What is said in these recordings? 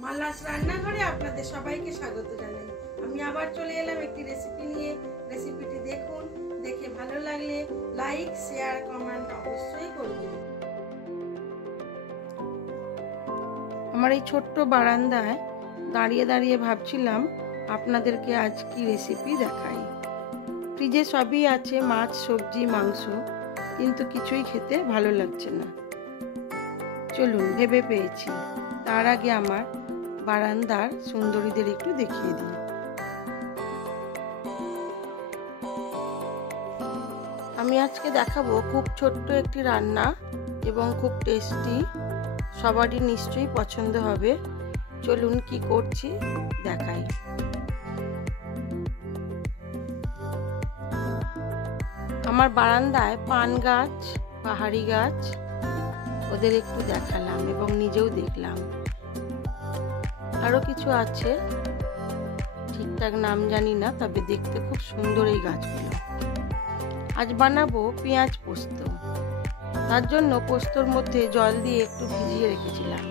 মালাস রান্নাঘরে আপনাদের সবাইকে স্বাগত জানাই। আমি আবার চলে এলাম একটি রেসিপি নিয়ে। রেসিপিটি দেখুন, দেখে ভালো লাগলে লাইক, শেয়ার, কমেন্ট অবশ্যই করবেন। আমার এই ছোট্ট বারান্দায় দাঁড়িয়ে দাঁড়িয়ে ভাবছিলাম আপনাদেরকে আজ কি রেসিপি দেখাই। ফ্রিজে সবই আছে, মাছ, সবজি, মাংস, কিন্তু কিছুই খেতে ভালো লাগছে না। চলুন, ভেবে পেয়েছি। তার আগে আমার বারান্দার সুন্দরীদের একটু দেখিয়ে দিই। আমি আজকে দেখাবো খুব ছোট্ট একটি রান্না এবং খুব টেস্টি, সবারই নিশ্চয়ই পছন্দ হবে। চলুন কি করছি দেখাই। আমার বারান্দায় পান গাছ, পাহাড়ি গাছ, ওদের একটু দেখালাম এবং নিজেও দেখলাম। আরো কিছু আছে, ঠিকঠাক নাম জানি না, তবে দেখতে খুব সুন্দর এই গাছগুলো। আজ বানাবো পেঁয়াজ পোস্ত। তার জন্য পোস্তর মধ্যে জল দিয়ে একটু ভিজিয়ে রেখেছিলাম,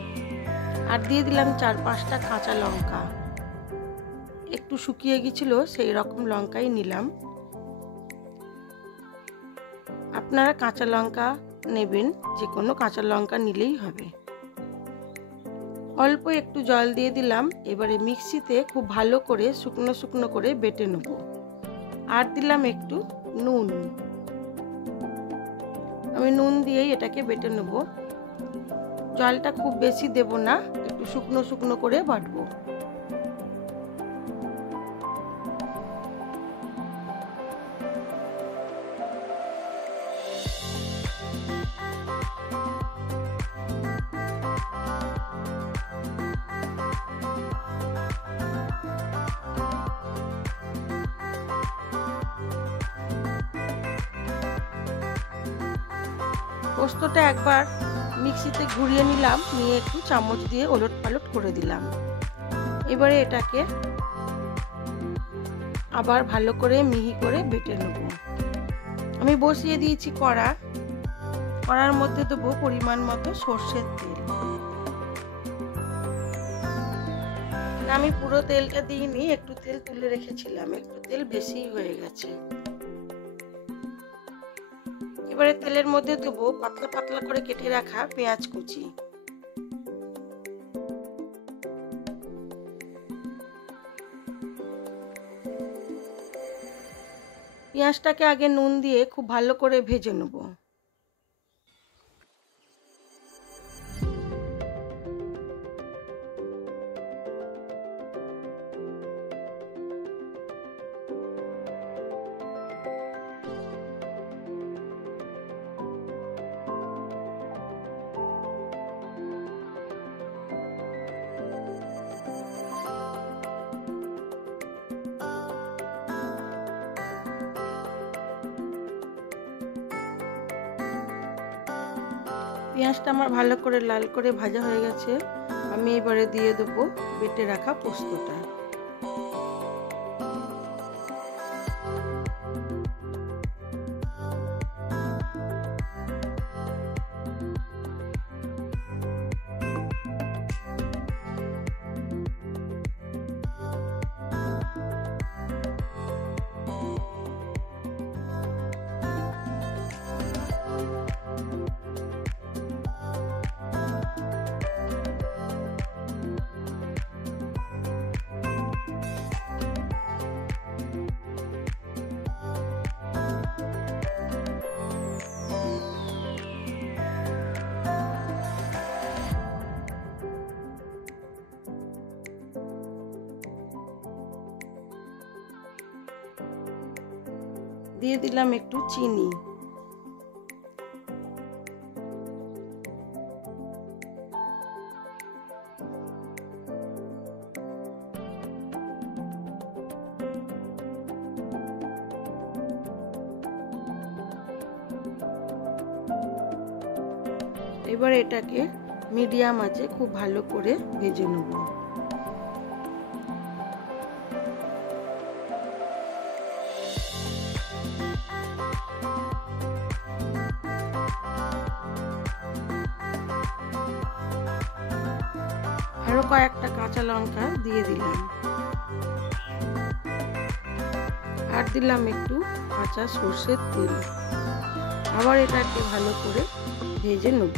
আর দিয়ে দিলাম 4-5টা কাঁচা লঙ্কা। একটু শুকিয়ে গেছিল, সেই রকম লঙ্কাই নিলাম। আপনারা কাঁচা লঙ্কা নেবেন, যে কোনো কাঁচা লঙ্কা নিলেই হবে। অল্প একটু জল দিয়ে দিলাম। এবারে মিক্সিতে খুব ভালো করে শুকনো শুকনো করে বেটে নেব। আর দিলাম একটু নুন। আমি নুন দিয়েই এটাকে বেটে নেব। জলটা খুব বেশি দেব না, একটু শুকনো শুকনো করে বাটবো। পোস্তটা একবার মিক্সিতে ঘুরিয়ে নিলাম, নিয়ে একটু চামচ দিয়ে ওলট পালট করে দিলাম। এবারে এটাকে আবার ভালো করে মিহি করে বেটে নেব। আমি বসিয়ে দিয়েছি কড়া। কড়ার মধ্যে দেবো পরিমাণ মতো সর্ষের তেল। আমি পুরো তেলটা দিইনি, একটু তেল তুলে রেখেছিলাম, একটু তেল বেশি হয়ে গেছে। এবারে তেলের মধ্যে দেবো পাতলা পাতলা করে কেটে রাখা পেঁয়াজ কুচি। পেঁয়াজটাকে আগে নুন দিয়ে খুব ভালো করে ভেজে নেব। পেঁয়াজটা আমার ভালো করে লাল করে ভাজা হয়ে গেছে। আমি এবারে দিয়ে দেবো বেটে রাখা পোস্তটা। দিয়ে দিলাম একটু চিনি। এবার এটাকে মিডিয়াম আঁচে খুব ভালো করে ভেজে নেব। কয়েকটা কাঁচা লঙ্কা দিয়ে দিলাম, আর দিলাম একটু কাঁচা সর্ষের তেল। আবার এটাকে ভালো করে ভেজে নেব।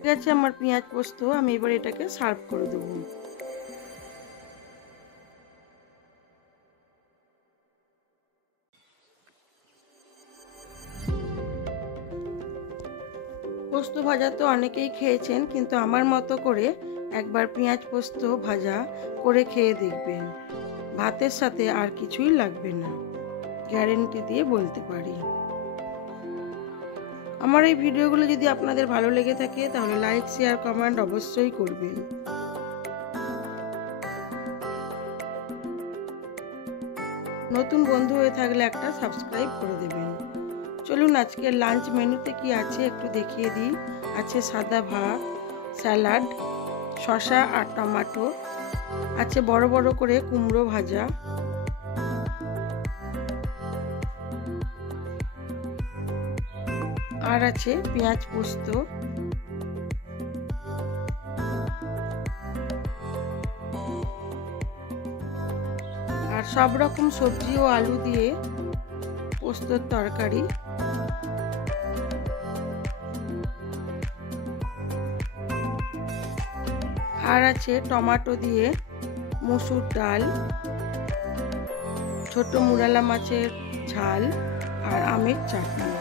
ঠিক আছে, আমার পেঁয়াজ পোস্ত, আমি এবার এটাকে সার্ভ করে দেবো। পোস্ত ভাজা তো অনেকেই খেয়েছেন, কিন্তু আমার মতো করে একবার পেঁয়াজ পোস্ত ভাজা করে খেয়ে দেখবেন, ভাতের সাথে আর কিছুই লাগবে না, গ্যারেন্টি দিয়ে বলতে পারি। আমার এই ভিডিওগুলো যদি আপনাদের ভালো লেগে থাকে তাহলে লাইক, শেয়ার, কমেন্ট অবশ্যই করবেন। নতুন বন্ধু হয়ে থাকলে একটা সাবস্ক্রাইব করে দেবেন। চলুন আজকের লাঞ্চ মেনুতে কি আছে একটু দেখিয়ে দিই। আছে সাদা ভাত, স্যালাড, শসা আর টমেটো, আছে বড় বড় করে কুমড়ো ভাজা, আর আছে পেঁয়াজ পোস্ত, আর সব রকম সবজি ও আলু দিয়ে পোস্তর তরকারি, আর আছে টমেটো দিয়ে মসুর ডাল, ছোট মুরালা মাছের ঝাল আর আমের চাটনি।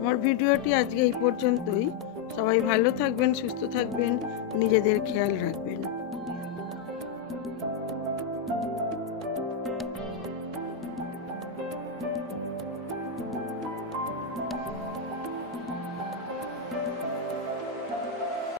আমার ভিডিওটি আজকে এই পর্যন্তই। সবাই ভালো থাকবেন, সুস্থ থাকবেন, নিজেদের খেয়াল রাখবেন।